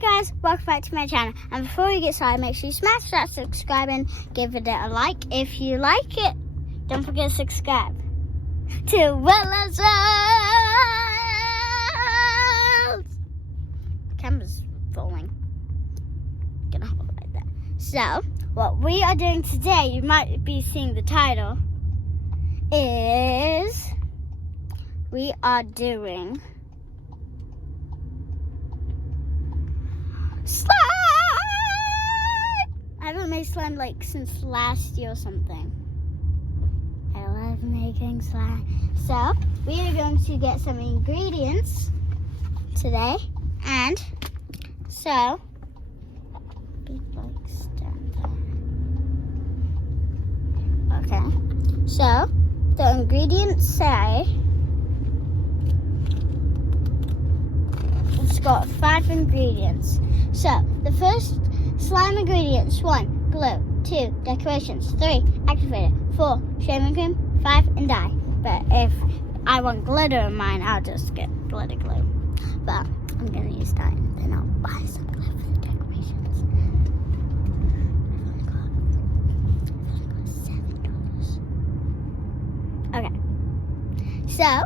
guys, welcome back to my channel. And before we get started, make sure you smash that subscribe and give it a like. If you like it, don't forget to subscribe to Willa's World. Camera's falling. Gonna hold it right there. So, what we are doing today, you might be seeing the title, is we are doing slime! I haven't made slime like since last year or something. I love making slime. So, we are going to get some ingredients today. And, so, okay. So, the ingredients say it's got 5 ingredients. So, the first slime ingredients: 1, glue; 2, decorations; 3, activator; 4, shaving cream; 5, and dye. But if I want glitter in mine, I'll just get glitter glue. But I'm gonna use dye, and then I'll buy some glue for the decorations. I've only got $7. Okay. So,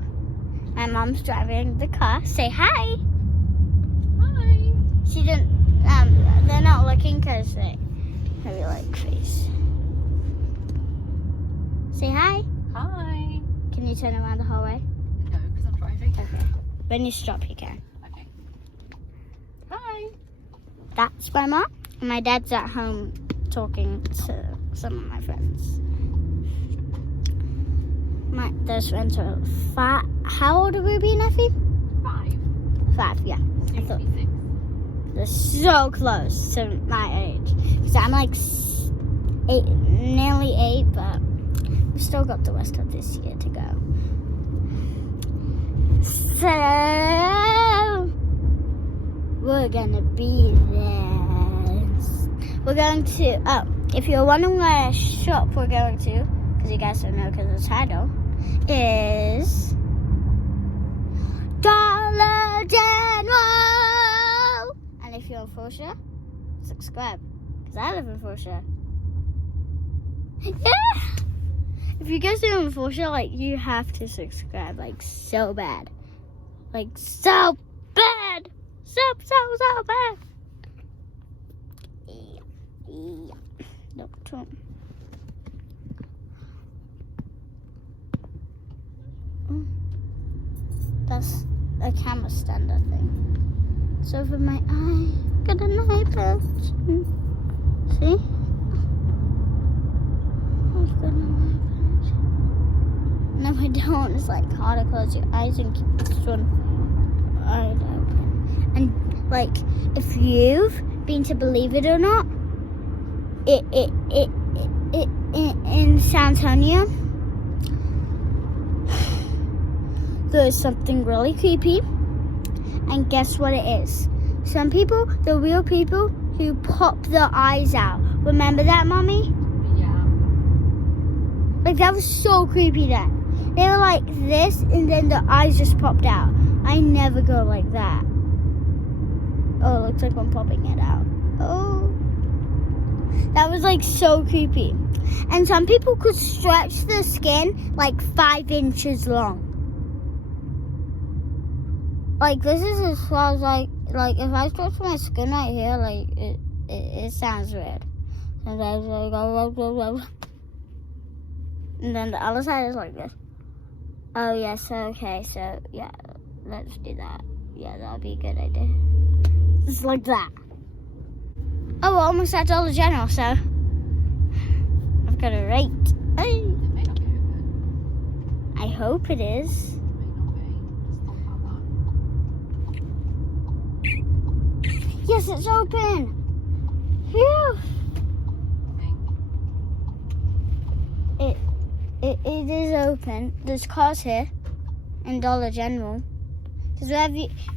my mom's driving the car. Say hi. She didn't, they're not looking because they have your like face. Say hi. Hi. Can you turn around the whole way? No, because I'm driving. Okay. When you stop, you can. Okay. Hi. That's my mom. And my dad's at home talking to some of my friends. Those friends are 5. How old are Ruby and Effie? 5. 5, yeah. I thought 6. they're so close to my age. Because I'm like 8, nearly 8, but we've still got the rest of this year to go. So, we're gonna be this. We're going to, if you're wondering where shop we're going to, because you guys don't know because of the title, is Dollar General. And if you're in Fulshire, subscribe, because I live in Fulshire. Yeah! If you guys live in Fulshire, like, you have to subscribe, like, so bad. Like, so bad! So bad! Yeah. Look, that's a camera stand, I think. It's over my eye. Got an eye patch. See? I've got an eye patch. No, I don't. It's like hard to close your eyes and keep this one eye open. And like, if you've been to Believe It or Not, in San Antonio, there's something really creepy. And guess what it is? Some people, the real people who pop their eyes out. Remember that, Mommy? Yeah. Like, that was so creepy then. They were like this, and then their eyes just popped out. I never go like that. Oh, it looks like I'm popping it out. Oh. That was like so creepy. And some people could stretch their skin like 5 inches long. Like, this is as far as like if I stretch my skin right here, like it sounds weird. Sometimes I go, and then the other side is like this. Oh yes, okay, so yeah, let's do that. Yeah, that'll be a good idea. Just like that. Oh, we're almost at Dollar General, so I've got a rate. Hey. It may not be open. I hope it is. It may not be. Yes, it's open. Phew. It is open. There's cars here in Dollar General. Because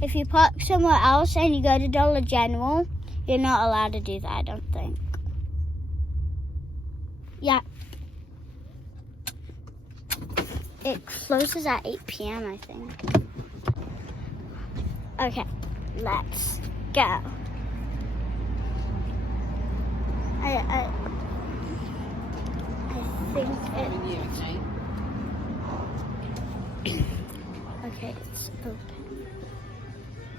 if you park somewhere else and you go to Dollar General, you're not allowed to do that, I don't think. Yeah. It closes at 8 p.m., I think. Okay, let's go. I think it. With you, okay? Okay, it's open.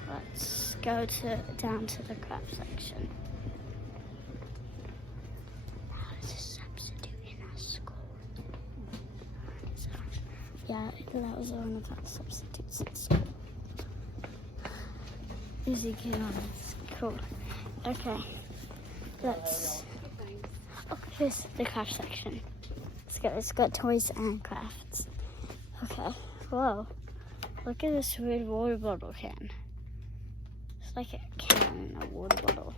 Let's go down to the craft section. How is a substitute in our school? So, yeah, that was one of our substitutes in school. Easy chaos. Cool. Okay, let's. Oh, here's the craft section. It's got toys and crafts. Okay. Whoa. Look at this weird water bottle can. It's like a can in a water bottle.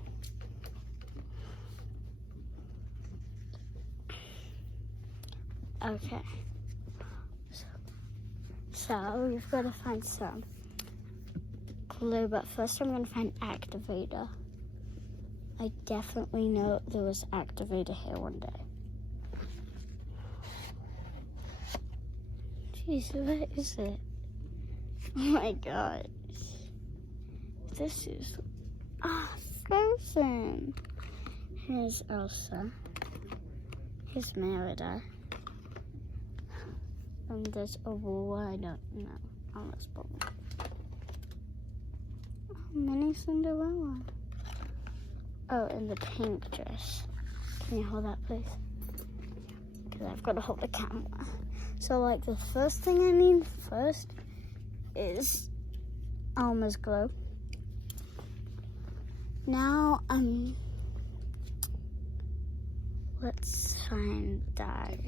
Okay. So we've got to find some glue, but first I'm going to find activator. I definitely know there was activator here one day. Jeez, what is it? Oh my gosh. This is Frozen. Here's Elsa. Here's Merida. And there's a wall I don't know. Oh, that's probably. Oh, Mini Cinderella. Oh, in the pink dress. Can you hold that, please? Because I've got to hold the camera. So, like, the first thing I need first is Elmer's glow. Now, let's find that.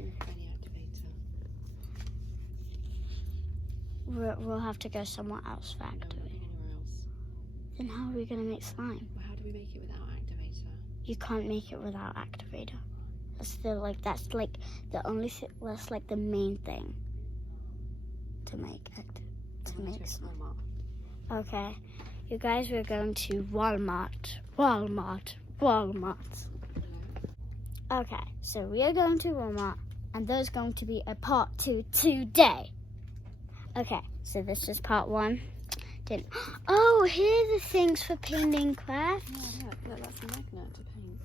We'll have to go somewhere else for activate. Then how are we going to make slime? Well, how do we make it without activator? You can't make it without activator. That's the main thing to make slime. Okay, you guys, we're going to Walmart. Okay, so we are going to Walmart, and there's going to be a part 2 today. Okay, so this is part 1. Oh, here are the things for painting crafts. Yeah, look, that's a magnet to paint.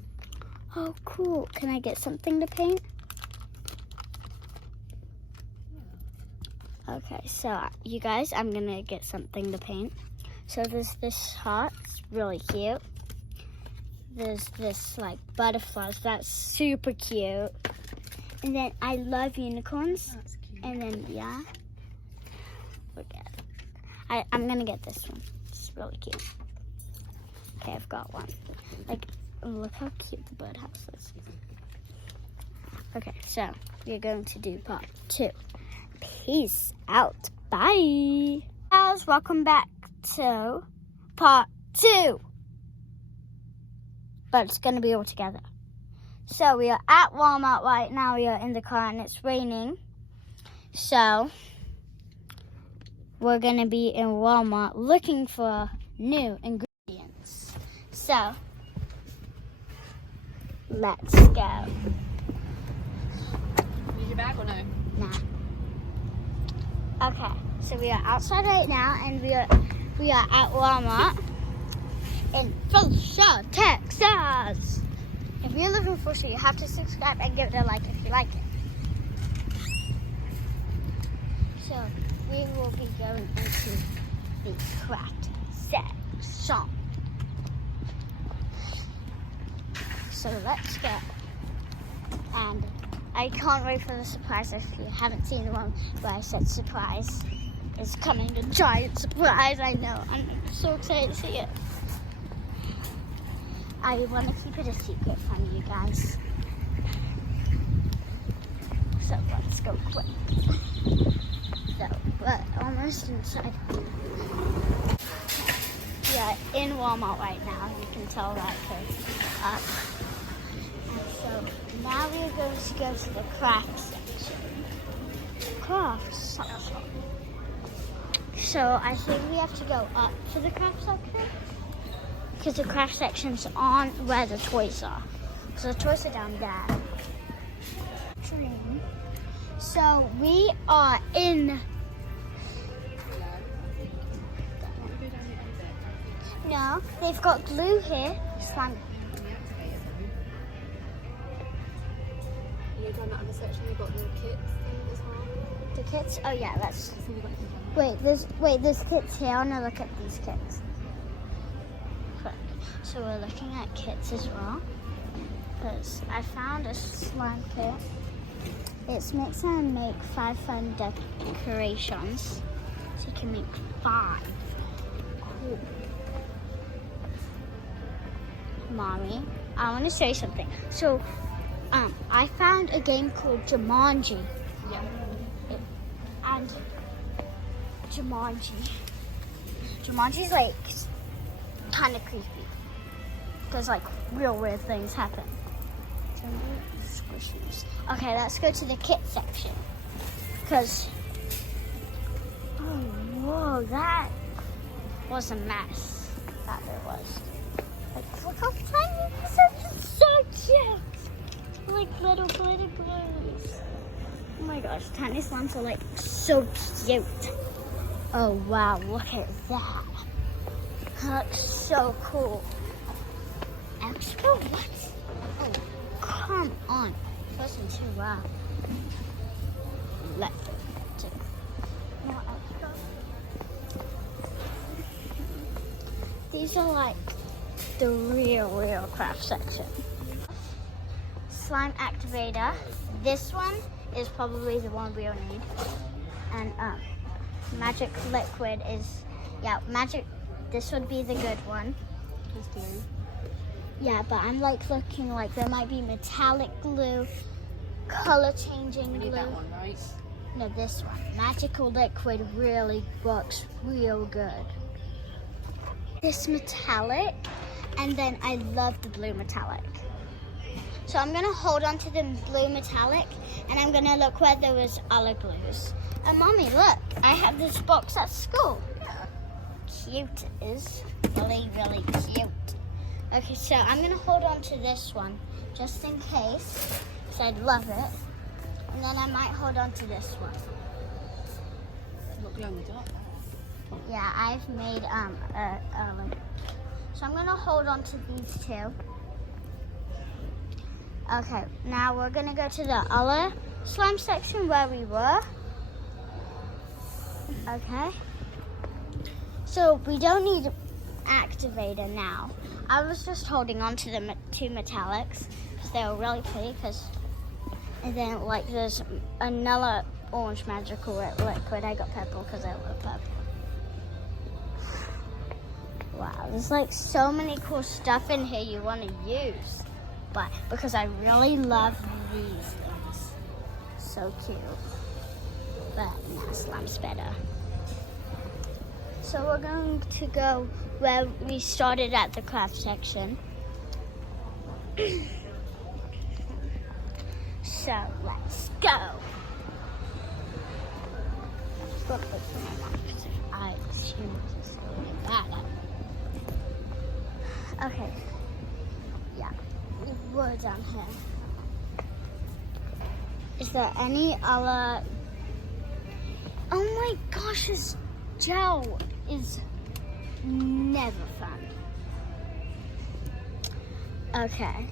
Oh, cool. Can I get something to paint? Yeah. Okay, so you guys, I'm gonna get something to paint. So there's this heart, it's really cute. There's this like butterflies, that's super cute. And then I love unicorns. That's cute. And then yeah, forget it. I'm gonna get this one. It's really cute. Okay, I've got one. Like, look how cute the birdhouse is. Okay, so we're going to do part 2. Peace out. Bye. Guys, welcome back to part 2. But it's going to be all together. So we are at Walmart right now. We are in the car and it's raining. So we're going to be in Walmart looking for new ingredients. So let's go. Need your bag or no? Nah. Okay, so we are outside right now, and we are at Walmart in Felicia, Texas. If you're looking for Felicia, you have to subscribe and give it a like if you like it. So we will be going into the craft section. So let's go. And I can't wait for the surprise. If you haven't seen the one where I said surprise, it's coming, a giant surprise. I know. I'm so excited to see it. I want to keep it a secret from you guys. So let's go quick. So we're almost inside. We are in Walmart right now. You can tell that because so now we are going to go to the craft section. Craft section. So I think we have to go up to the craft section because the craft section's on where the toys are. So the toys are down there. So we are in. No, they've got glue here. Slime. down that other section, we've got the kits thing as well. The kits? Oh yeah, let's. So we've got There's kits here. I want to look at these kits. Quick. So we're looking at kits as well. Because I found a slime kit. It's mix and make 5 fun decorations. So you can make 5. Cool. Mommy, I want to show you something. So, I found a game called Jumanji. Yeah. And Jumanji's like kind of creepy because like real weird things happen. Squishies. Okay, let's go to the kit section because whoa, that was a mess. That it was. Like, look how tiny this is. It's so cute. Like little glitter glues. Oh my gosh, tiny slimes are like so cute. Oh wow, look at that. That looks so cool. Extra what? Oh, come on. Wasn't too wow. Let's do more extra. These are like the real craft section. Slime activator. This one is probably the one we'll need. And magic liquid is, magic, this would be the good one. That's good. Yeah, but I'm like looking like there might be metallic glue, color changing We glue. need that one, right? No, this one. Magical liquid really works real good. This metallic, and then I love the blue metallic. So I'm gonna hold on to the blue metallic, and I'm gonna look where there was other glues. And Mommy, look, I have this box at school. Cute it is, really cute. Okay, so I'm gonna hold on to this one, just in case, because I'd love it. And then I might hold on to this one. Look glow in the dark. Yeah, I've made so I'm gonna hold on to these two. Okay, now we're gonna go to the other slime section where we were. Okay. So we don't need activator now. I was just holding on to the two metallics because they were really pretty. And then like there's another orange magical liquid. I got purple because I love purple. Wow, there's like so many cool stuff in here you want to use. But because I really love these things. So cute. But nah, slime's better. So we're going to go where we started at the craft section. So let's go. Look, I assume this is really bad. Okay. Yeah. We're down here. Is there any other? Oh my gosh, this gel is never fun. Okay.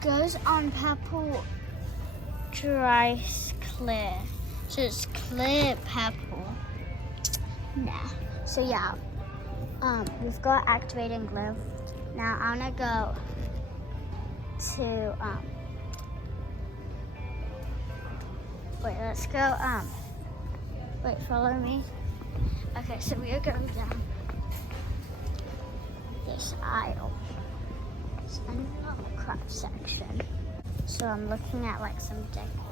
Goes on purple, dry, clear. So it's clear purple. Nah. So yeah. We've got activating glue. Now I'm gonna go to wait, let's go wait, follow me. Okay, so we are going down this aisle. It's another craft section. So I'm looking at like some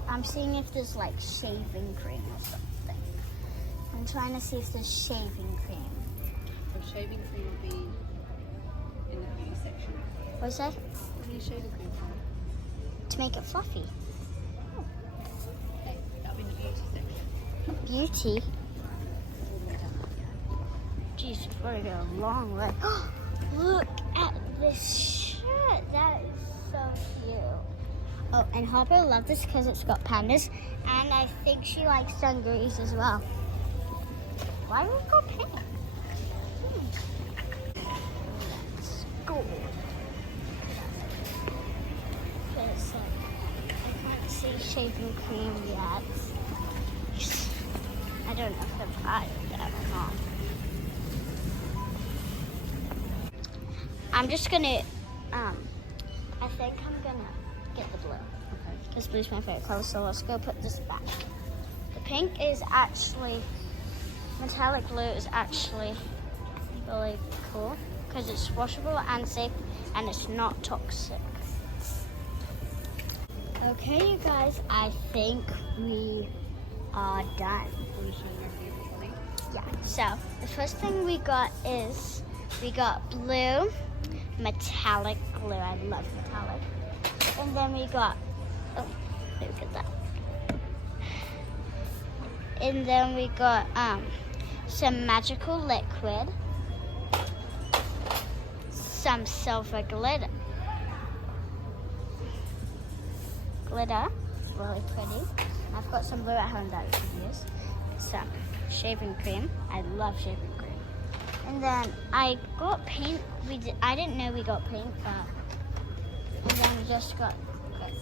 I'm seeing if there's like shaving cream or something. I'm trying to see if there's shaving cream. The shaving cream will be in the beauty section. What's that? Where do you shaving cream from? To make it fluffy. Okay, that'll be in the beauty section. Beauty? All the way down. Jeez, we've got to go a long way. Look at this shirt. That is so cute. Oh, and Harper loves this because it's got pandas. And I think she likes dungarees as well. Why have we got pink? Let's go. see shaving cream yet. I don't know if I tried that or not. I'm just gonna, I think I'm gonna get the blue. Okay. Because blue's my favorite color, so let's go put this back. The pink is actually, metallic blue is actually really cool because it's washable and safe and it's not toxic. Okay, you guys, I think we are done. Can you show them our favorite one? Yeah, so the first thing we got is we got blue, metallic glue. I love metallic. And then we got, oh, look at that. And then we got some magical liquid, some silver glitter, really pretty. I've got some blue at home that I can use. Some shaving cream. I love shaving cream. And then I got paint. I didn't know we got paint, but and then we just got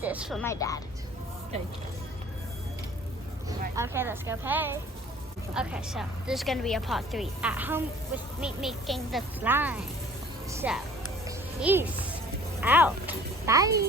this for my dad. Okay. Right. Okay, let's go pay. Okay, so there's gonna be a part 3 at home with me making the slime. So, peace out. Bye.